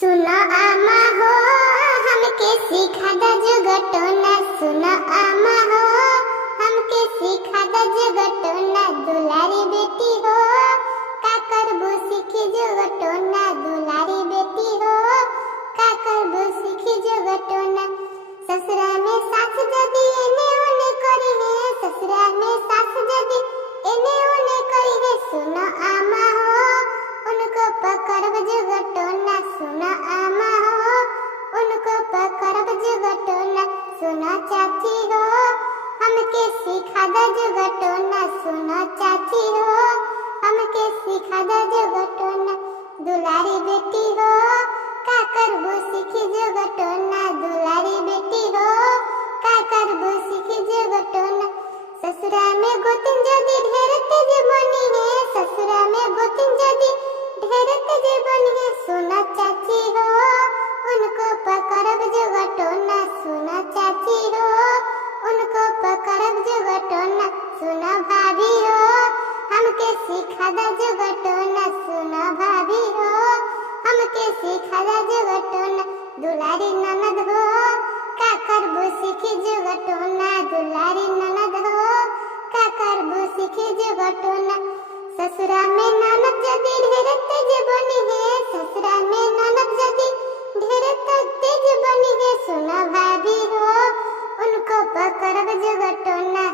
सुनो आमा हो हमके सिखा द जुगटोना। सुनो आमा हो हमके सिखा द जुगटोना। दुलारी बेटी हो का करबू सीखी जुगटोना। दुलारी बेटी हो का करबू सीखी जुगटोना। ससुरा में सास जदी एने ओने करी है। ससुरा में सास जदी एने ओने करी है। सुनो आमा हो उनको पकड़ब जुगटोना। सुनो आमा हो उनको पकड़ब जुगटोना। सुनो चाची हो हमके सिखा द जुगटोना। सुनो चाची हो हमके सिखा द जुगटोना। दुलारी बेटी हो का करबू सीखी जुगटोना। दुलारी बेटी हो का करबू सीखी जुगटोना। ससुरा में गोतिन जदी ढेर तेज बनी है। ससुरा में गोतिन जदी ढेर तेज बनी है। सुनो चाची हो उनको पकड़ब जुगटोना। सुनो चाची हो उनको पकड़ब जुगटोना। सुनो भाभी हो हमके सिखा द जुगटोना। सुनो भाभी हो हमके सिखा द जुगटोना। दुलारी ननद हो का करबू सीखी जुगटोना। दुलारी ननद हो का करबू सीखी जुगटोना। ससुरा में ननद जदी ढेर तेज बनी है। ससुरा में ननद जदी ढेर तेज बनी है। सुनो भाभी हो उनको पकड़ब जुगटोना।